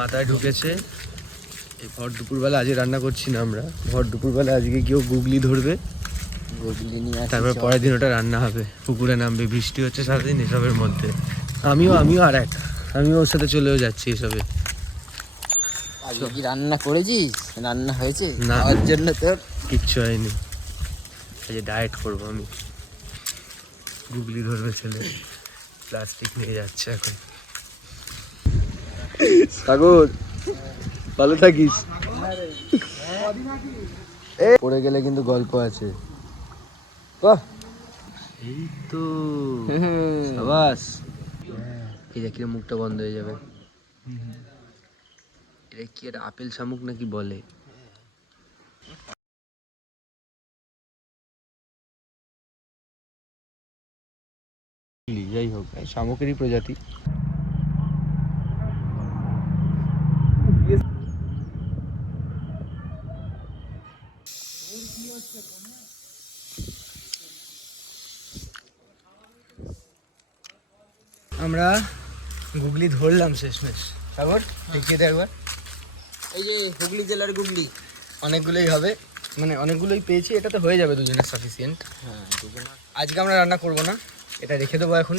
মাথায় ঢুকেছে। এই ভর দুপুরবেলা আজকে রান্না করছি না আমরা, ভর দুপুরবেলা আজকে কেউ গুগলি ধরবে, গুগলি নিয়ে তারপর পরের দিন ওটা রান্না হবে, পুকুরে নামবে, বৃষ্টি হচ্ছে সারাদিন এসবের মধ্যে। আমিও আমিও ওর সাথে চলেও যাচ্ছি এসবে। আজকে কি রান্না করেছিস? রান্না হয়েছে না, ওর জন্য তোর কিচ্ছু হয়নি। আজকে ডায়েট করবো আমি। গুগলি ধরবে ছেলে, প্লাস্টিক নিয়ে যাচ্ছে এখন। সাগর ভালো থাকিস। পড়ে গেলে কিন্তু গল্প আছে। বাহ, এই তো সাবাস। এই দেখ মুখটা বন্ধ হয়ে যাবে। এটা কি একটা আপেল শামুক নাকি বলে? যাই হোক, শামুকেরই প্রজাতি। আমরা গুগলি ধরলাম শেষমেশ। সাগর দেখিয়ে দে একবার। এই যে হুগলি জেলার গুগলি অনেকগুলোই হবে, মানে অনেকগুলোই পেয়েছি, এটাতে হয়ে যাবে দুজনের সাফিসিয়েন্ট। হ্যাঁ, দুজনের। আজকে আমরা রান্না করব না, এটা রেখে দেবো এখন।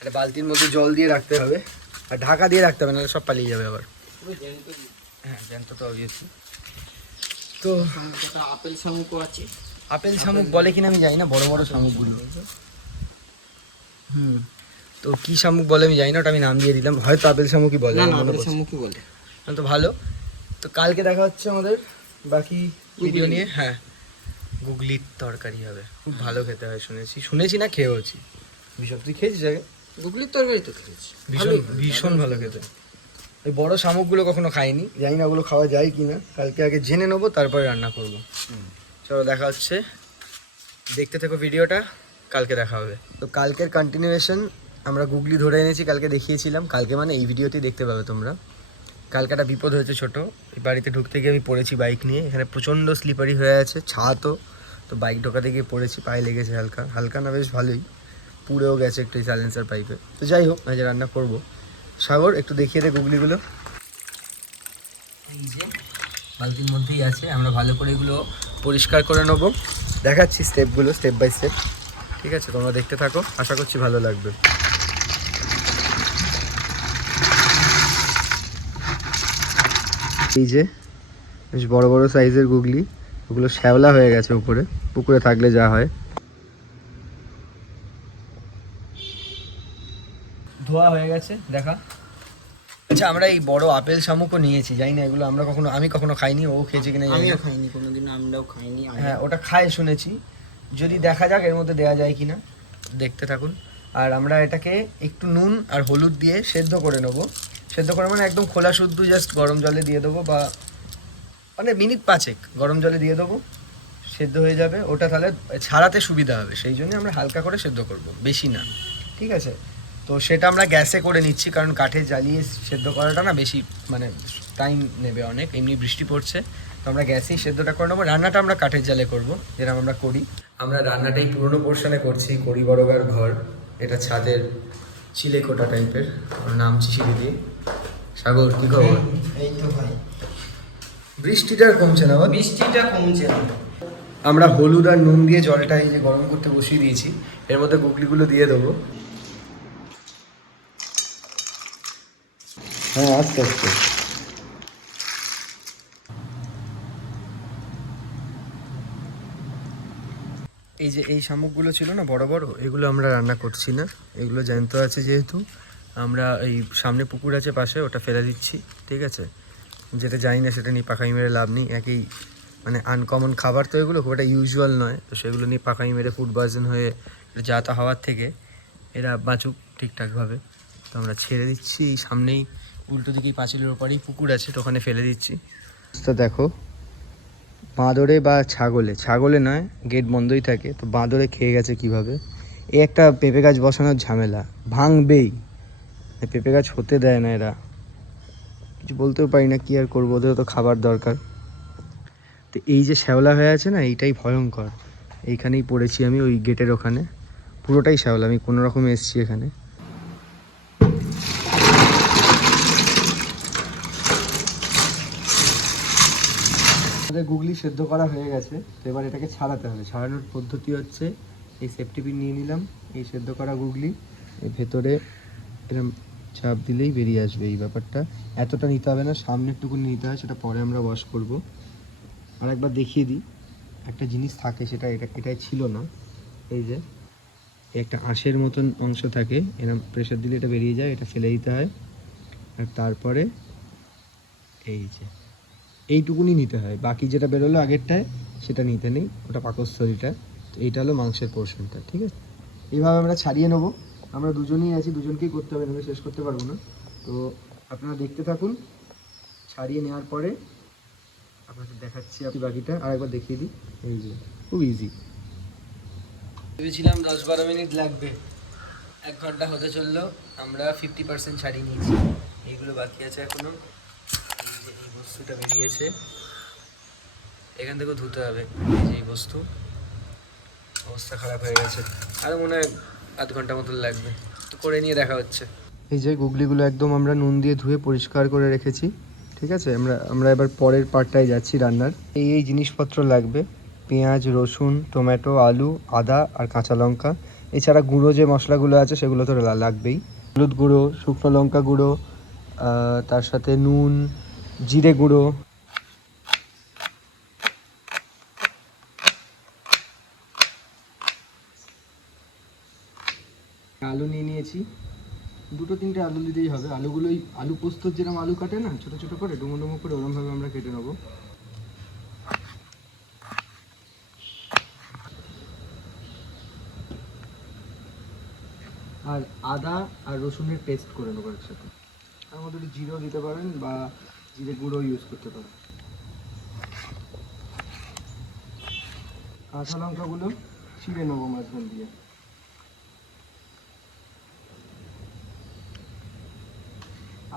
একটা বালতির মধ্যে জল দিয়ে রাখতে হবে, আর ঢাকা দিয়ে রাখতে হবে, নাহলে সব পালিয়ে যাবে আবার। হ্যাঁ, জ্যান্ত তো অবভিয়াসলি। তো আপেল শামুকও আছে। আপেল শামুক বলে কিনা আমি জানি না, বড় বড় শামুকগুলো। তো কি শামুক বলে আমি জানি না, ওটা আমি নাম দিয়ে দিলাম, হয়তো আপেল শামুকই বলে। না, আপেল শামুকই বলে। তো ভালো। তো কালকে দেখা হচ্ছে আমাদের বাকি ভিডিও নিয়ে। হ্যাঁ, গুগলির তরকারি হবে, খুব ভালো খেতে হয় শুনেছি না, খেয়েওছি। বিশপ তুই খেয়েছিস আগে? গুগলির তরকারি তো খেয়েছি, ভীষণ ভালো খেতে। ওই বড় শামুকগুলো কখনো খাইনি, জানি না ওগুলো খাওয়া যায় কি না। কালকে আগে জেনে নেবো, তারপরে রান্না করবো। চলো দেখা হচ্ছে, দেখতে থেকো ভিডিওটা, কালকে দেখা হবে। তো কালকের কন্টিনিউয়েশন, আমরা গুগলি ধরে এনেছি, কালকে দেখিয়েছিলাম। কালকে মানে এই ভিডিওতেই দেখতে পাবে তোমরা। কালকে একটা বিপদ হয়েছে ছোট, এই বাড়িতে ঢুকতে গিয়ে আমি পড়েছি বাইক নিয়ে। এখানে প্রচণ্ড স্লিপারি হয়ে আছে, তো বাইক ঢোকাতে গিয়ে পড়েছি, পায়ে লেগেছে হালকা হালকা, না বেশ ভালোই, পুড়েও গেছে একটু সাইলেন্সার পাইপে। তো যাই হোক, আজ রান্না করবো। সাগর একটু দেখিয়ে দে গুগলিগুলো। এই যে বালতির মধ্যেই আছে, আমরা ভালো করে এগুলো পরিষ্কার করে নেবো। দেখাচ্ছি স্টেপগুলো, স্টেপ বাই স্টেপ। ঠিক আছে, তোমরা দেখতে থাকো, আশা করছি ভালো লাগবে। এই যে বেশ বড় বড় সাইজের গুগলি, ওগুলো শ্যাওলা হয়ে গেছে উপরে, পুকুরে থাকলে যা হয়। ধোয়া হয়ে গেছে, দেখা। আচ্ছা, আমরা এই বড় আপেল শামুকও নিয়েছি, জানি না এগুলো আমি কখনো খাইনি, ও খেয়েছে কিনা জানি না। খাইনি কোনোদিন, আমরাও খাইনি। হ্যাঁ, ওটা খায় শুনেছি, যদি দেখা যাক এর মধ্যে দেওয়া যায় কিনা, দেখতে থাকুন। আর আমরা এটাকে একটু নুন আর হলুদ দিয়ে সেদ্ধ করে নেবো। সেদ্ধ করে মানে একদম খোলা শুদ্ধ, জাস্ট গরম জলে দিয়ে দেবো, বা মানে মিনিট 5 গরম জলে দিয়ে দেবো, সেদ্ধ হয়ে যাবে ওটা। তাহলে ছাড়াতে সুবিধা হবে, সেই জন্য আমরা হালকা করে সেদ্ধ করব, বেশি না। ঠিক আছে, তো সেটা আমরা গ্যাসে করে নিচ্ছি, কারণ কাঠে জ্বালিয়ে সেদ্ধ করাটা না বেশি মানে টাইম নেবে অনেক, এমনি বৃষ্টি পড়ছে। তো আমরা গ্যাসেই সেদ্ধটা করে নেবো। রান্নাটা আমরা কাঠের জালে করব, যেরকম আমরা করি। আমরা রান্নাটাই পুরোনো পোর্শনে করছি, করি বড়গার ঘর। এটা ছাদের চিলেকোটা টাইপের, নামছি সিঁড়ি দিয়ে। সাগর কি খবর? এই তো ভাই, বৃষ্টিটা কমছে না, বৃষ্টিটা কমছে না। আমরা হলুদ আর নুন দিয়ে জলটা এই যে গরম করতে বসিয়ে দিয়েছি, এর মধ্যে গুগলিগুলো দিয়ে দেবো। হ্যাঁ, আস্তে আস্তে। এই যে এই শামুকগুলো ছিল না বড় বড়, এগুলো আমরা রান্না করছি না, এগুলো জ্যান্ত আছে যেহেতু। আমরা এই সামনে পুকুর আছে পাশে, ওটা ফেলে দিচ্ছি। ঠিক আছে, যেটা জানি না সেটা নিয়ে পাখাই মেরে লাভ নেই। একই মানে আনকমন খাবার তো এগুলো, খুব একটা ইউজুয়াল নয়, তো সেগুলো নিয়ে পাখাই মেরে ফুড পয়জন হয়ে যা তা হওয়ার থেকে এরা বাঁচুক ঠিকঠাকভাবে। তো আমরা ছেড়ে দিচ্ছি, এই সামনেই উল্টো দিকেই পাঁচিলের ওপারেই পুকুর আছে, তো ওখানে ফেলে দিচ্ছি। তো দেখো, বাঁদরে বা ছাগলে নয়, গেট বন্ধই থাকে, তো বাঁদরে খেয়ে গেছে কিভাবে। এই একটা পেঁপে গাছ বসানোর ঝামেলা, ভাঙবেই, পেঁপে গাছ হতে দেয় না এরা, কিছু বলতেও পারি না, কি আর করবো, ওদেরও তো খাবার দরকার। তো এই যে শ্যাওলা হয়ে আছে না, এইটাই ভয়ঙ্কর। এইখানেই পড়েছি আমি, ওই গেটের ওখানে, পুরোটাই শ্যাওলা। আমি কোনো রকমে এসেছি এখানে। আমাদের গুগলি সেদ্ধ করা হয়ে গেছে, তো এবার এটাকে ছাড়াতে হবে। ছাড়ানোর পদ্ধতি হচ্ছে এই সেফটি পিন নিয়ে নিলাম, এই সেদ্ধ করা গুগলি এর ভেতরে এরকম চাপ দিলেই বেরিয়ে আসবে। এই ব্যাপারটা এতটা নিতে হবে না, সামনের টুকুনি নিতে হয়, সেটা পরে আমরা ওয়াশ করব। আর একবার দেখিয়ে দিই, একটা জিনিস থাকে সেটা এটাই ছিল না। এই যে একটা আঁশের মতন অংশ থাকে, এরকম প্রেশার দিলে এটা বেরিয়ে যায়, এটা ফেলে দিতে হয়। আর তারপরে এই যে এইটুকুনি নিতে হয়, বাকি যেটা বেরোলো আগেরটায় সেটা নিতে নেই, ওটা পাকস্থলীটা। তো এইটা হলো মাংসের পোর্শনটা, ঠিক আছে। এইভাবে আমরা ছাড়িয়ে নেবো। আমরা দুজনেই আছি, দুজনকেই করতে হবে, নাহলে শেষ করতে পারবো না। তো আপনারা দেখতে থাকুন, ছাড়িয়ে নেওয়ার পরে আপনাদের দেখাচ্ছি আপনি বাকিটা। আর একবার দেখিয়ে দিই, এই যে খুব ইজি। ভেবেছিলাম 10-12 মিনিট লাগবে, 1 ঘন্টা হতে চললো, আমরা 50% ছাড়িয়ে নিয়েছি। এইগুলো বাকি আছে এখনো। এই বস্তুটা বেরিয়েছে, এখান থেকেও ধুতে হবে। যে এই বস্তু, অবস্থা খারাপ হয়ে গেছে। আরও মনে হয় 1/2 ঘন্টা মতো লাগবে, তো করে নিয়ে দেখা হচ্ছে। এই যে গুগলিগুলো একদম আমরা নুন দিয়ে ধুয়ে পরিষ্কার করে রেখেছি, ঠিক আছে। আমরা এবার পরের পার্টটায় যাচ্ছি রান্নার। এই জিনিসপত্র লাগবে: পেঁয়াজ, রসুন, টমেটো, আলু, আদা আর কাঁচা লঙ্কা। এছাড়া গুঁড়ো যে মশলাগুলো আছে সেগুলো তো লাগবেই। হলুদ গুঁড়ো, শুকনো লঙ্কা গুঁড়ো, তার সাথে নুন, জিরে গুঁড়ো। আলু নিয়ে নিয়েছি, 2-3টে আলু দিতেই হবে। আলুগুলোই আলু পোস্তর যেরকম আলু কাটে না ছোটো ছোটো করে, ডুমো ডুমো করে, ওরমভাবে আমরা কেটে নেবো। আর আদা আর রসুনের পেস্ট করে নেবো একসাথে। তার মধ্যে একটু জিরেও দিতে পারেন বা জিরে গুঁড়ো ইউজ করতে পারেন। কাঁচা লঙ্কাগুলো ছিঁড়ে নেবো মাঝখান দিয়ে।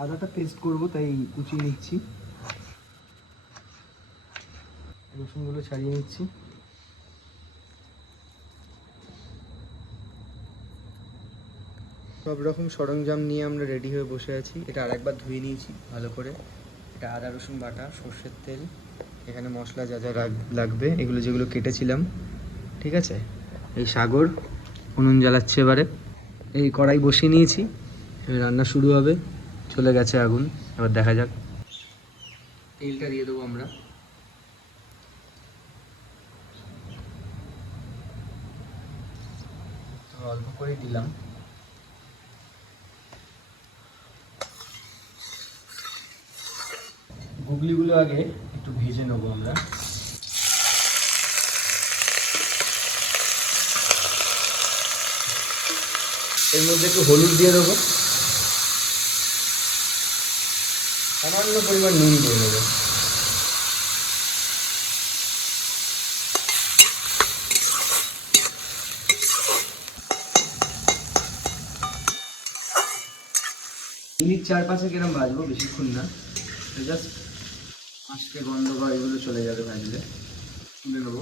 আদাটা পেস্ট করবো তাই কুচিয়ে নিচ্ছি, রসুনগুলো ছাড়িয়ে নিচ্ছি। সব রকম সরঞ্জাম নিয়ে আমরা রেডি হয়ে বসে আছি। এটা আরেকবার ধুয়ে নিয়েছি ভালো করে। এটা আদা রসুন বাটা, সর্ষের তেল, এখানে মশলা যা যা লাগবে এগুলো যেগুলো কেটেছিলাম, ঠিক আছে। এই সাগর উনুন জ্বালাচ্ছে এবারে, এই কড়াই বসিয়ে নিয়েছি, এবার রান্না শুরু হবে। চলে গেছে আগুন, এবার দেখা যাক। তেলটা দিয়ে দেবো আমরা, অল্প করে দিলাম। গুগলিগুলো আগে একটু ভেজে নেবো আমরা। এর মধ্যে একটু হলুদ দিয়ে দেবো, সামান্য পরিমাণ নুন দিয়ে দেবো। মিনিট 4-5 কিরম ভাজবো, বেশিক্ষণ না, জাস্ট আজকে গন্ধ বা এগুলো চলে যাবে ভাজলে। তুলে নেবো।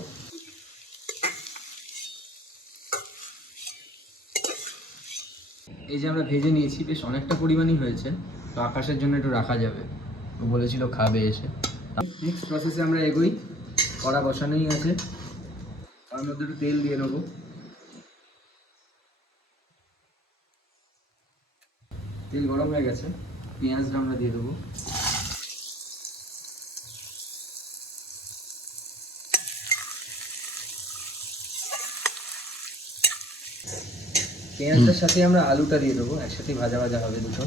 এই যে আমরা ভেজে নিয়েছি, বেশ অনেকটা পরিমাণই হয়েছে, তো আকাশের জন্য একটু রাখা যাবে, ও বলেছিল খাবে এসে। নেক্সট প্রসেসে আমরা এগোই। কড়া বসানোই আছে, তার মধ্যে একটু তেল দিয়ে নেবো। তেল গরম হয়ে গেছে, পেঁয়াজটা আমরা দিয়ে দেবো। পেঁয়াজটার সাথে আমরা আলুটা দিয়ে দেবো, একসাথে ভাজা ভাজা হবে দুটো।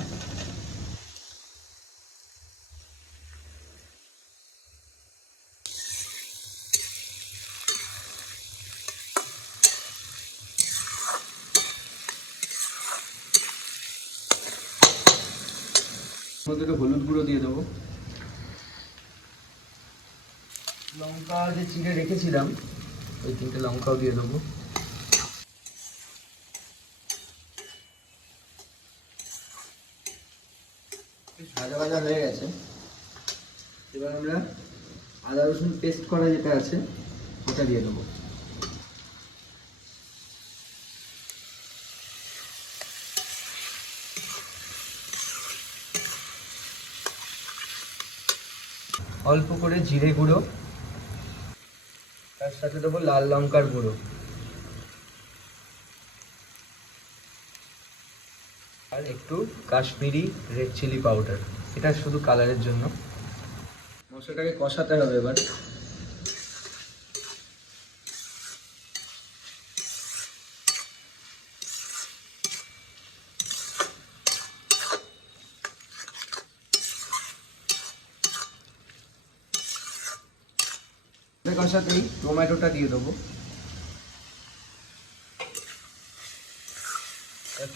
মধ্যে একটু হলুদ গুঁড়ো দিয়ে দেবো। লঙ্কা যে চিড়ে রেখেছিলাম ওই 3টে লঙ্কাও দিয়ে দেবো। ভাজা ভাজা হয়ে গেছে, এবার আমরা আদা রসুন পেস্ট করা যেটা আছে ওটা দিয়ে দেবো। অল্প করে জিরে গুঁড়ো তার সাথে দেবো লাল লঙ্কার গুঁড়ো, আর একটু কাশ্মীরি রেড চিলি পাউডার, এটা শুধু কালারের জন্য। মশলাটাকে কষাতে হবে এবার। কষাতেই টমেটোটা দিয়ে দেবো।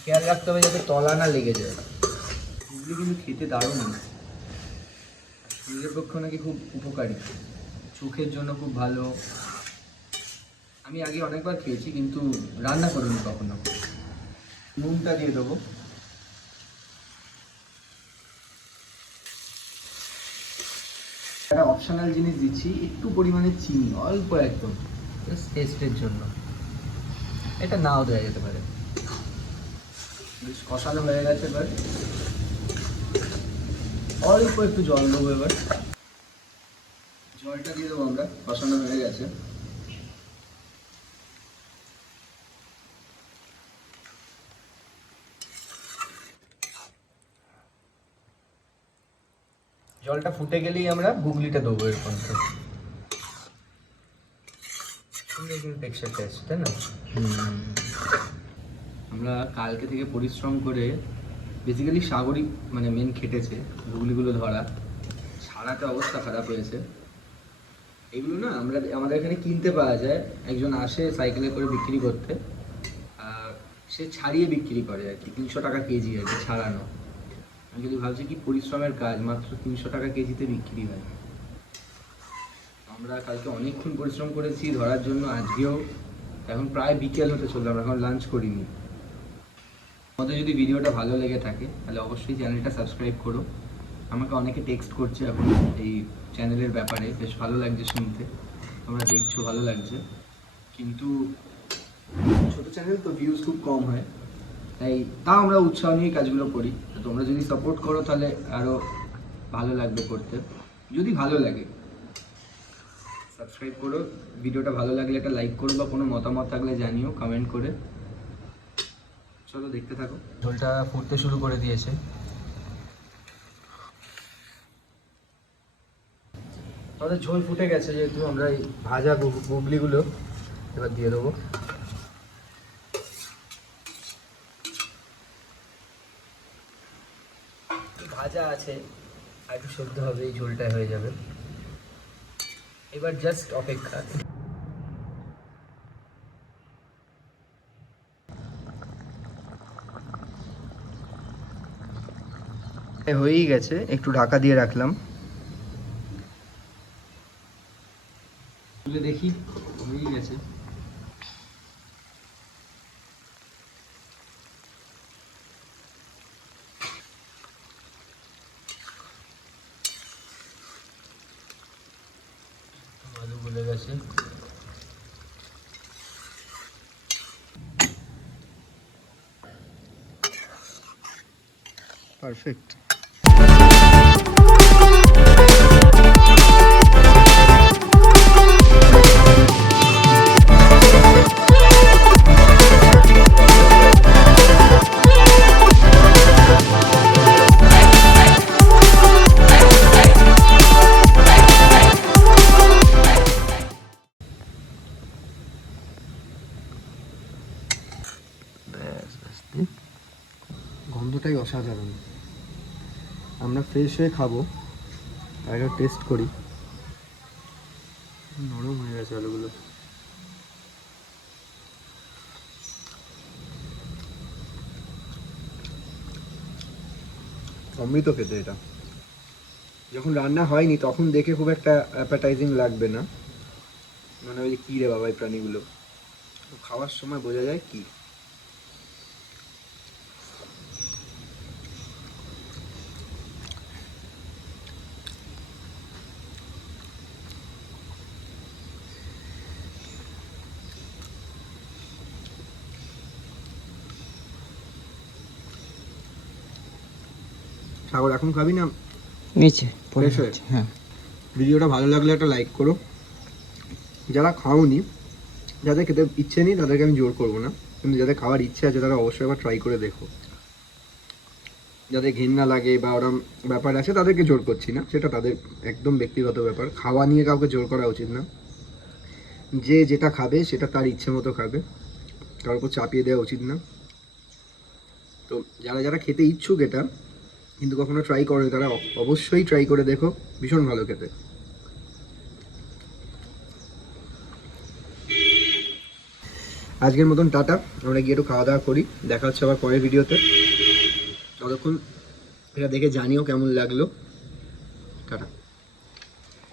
খেয়াল রাখতে হবে যাতে তলা না লেগে যায়। এগুলি কিন্তু খেতে দারুণ, শরীরের পক্ষে নাকি খুব উপকারী, চোখের জন্য খুব ভালো। আমি আগে অনেকবার খেয়েছি কিন্তু রান্না করিনি কখনো। নুনটা দিয়ে দেবো। একটা অপশনাল জিনিস দিচ্ছি, একটু পরিমাণে চিনি, অল্প একদম, জাস্ট টেস্টের জন্য। এটা নাও দেওয়া যেতে পারে। বেশ কষানো হয়ে গেছে, এবার অল্প একটু জল দেবো। এবার জলটা দিয়ে দেবো আমরা, কষানো হয়ে গেছে। জলটা ফুটে গেলেই আমরা গুগলিটা দেবো এর মধ্যে। সুন্দর কিন্তু টেক্সচার টেস্ট, তাই না? আমরা কালকে থেকে পরিশ্রম করে বেসিক্যালি সাগরিক মানে মেন খেটেছে গুগলিগুলো ধরা, ছাড়াতে অবস্থা খারাপ হয়েছে। এগুলো না আমাদের এখানে কিনতে পাওয়া যায়, একজন আসে সাইকেলে করে বিক্রি করতে, সে ছাড়িয়ে বিক্রি করে আর কি, 300 টাকা কেজি আর কি ছাড়ানো। আমি যদি ভাবছি কি পরিশ্রমের কাজ, মাত্র 300 টাকা কেজিতে বিক্রি হয়। আমরা কালকে অনেকক্ষণ পরিশ্রম করেছি ধরার জন্য, আজকেও। এখন প্রায় বিকেল হতে চললো, আমরা এখন লাঞ্চ করিনি। আমাদের যদি ভিডিওটা ভালো লেগে থাকে তাহলে অবশ্যই চ্যানেলটা সাবস্ক্রাইব করো। আমাকে অনেকে টেক্সট করছে এখন এই চ্যানেলের ব্যাপারে, বেশ ভালো লাগছে শুনতে, তোমরা দেখছো ভালো লাগছে। কিন্তু ছোটো চ্যানেল তো ভিউজ খুব কম হয়, তাও আমরা উৎসাহ নিয়ে কাজগুলো করি। তোমরা যদি সাপোর্ট করো তাহলে আরও ভালো লাগবে করতে। যদি ভালো লাগে সাবস্ক্রাইব করো, ভিডিওটা ভালো লাগলে একটা লাইক করো, বা কোনো মতামত থাকলে জানিও কমেন্ট করে। চলো দেখতে থাকো। ঝোলটা ফুটতে শুরু করে দিয়েছে। আমাদের ঝোল ফুটে গেছে, যেহেতু আমরা এই ভাজা গুগলিগুলো এবার দিয়ে দেবো। ভাজা আছে, আর একটু সেদ্ধ হবে, এই ঝোলটা হয়ে যাবে। এবার জাস্ট অপেক্ষা। হয়েই গেছে, একটু ঢাকা দিয়ে রাখলাম। দেখি হয়েই গেছে। আলু গলে গেছে। পারফেক্ট। গন্ধটাই অসাধারণ। আমরা ফ্রেশ হয়ে খাবো, তার আগে টেস্ট করি। নরম হয়ে গেছে আলুগুলো। অমৃত খেতে এটা। যখন রান্না হয়নি তখন দেখে খুব একটা অ্যাপাটাইজিং লাগবে না, মানে ওই কী রে বাবা এই প্রাণীগুলো, খাওয়ার সময় বোঝা যায় কি। সাগর এখন খাবি না? নিচে ফ্রেশ হয়ে? হ্যাঁ। ভিডিওটা ভালো লাগলে একটা লাইক করো, যারা খাওনি, যাদের খেতে ইচ্ছে নেই তাদেরকে আমি জোর করবো না, কিন্তু যাদের খাওয়ার ইচ্ছে আছে তারা অবশ্যই একবার ট্রাই করে দেখো। যাদের ঘেন্না লাগে বা ওরম ব্যাপার আছে তাদেরকে জোর করছি না, সেটা তাদের একদম ব্যক্তিগত ব্যাপার। খাওয়া নিয়ে কাউকে জোর করা উচিত না। যে যেটা খাবে সেটা তার ইচ্ছে মতো খাবে, কারোর উপর চাপিয়ে দেওয়া উচিত না। তো যারা যারা খেতে ইচ্ছুক এটা কিন্তু কখনো ট্রাই করে, তারা অবশ্যই ট্রাই করে দেখো, ভীষণ ভালো খেতে। আজকের মতন টাটা, আমরা গিয়ে একটু খাওয়া দাওয়া করি, দেখা হচ্ছে আবার পরের ভিডিওতে। ততক্ষণ এটা দেখে জানিও কেমন লাগলো। টাটা।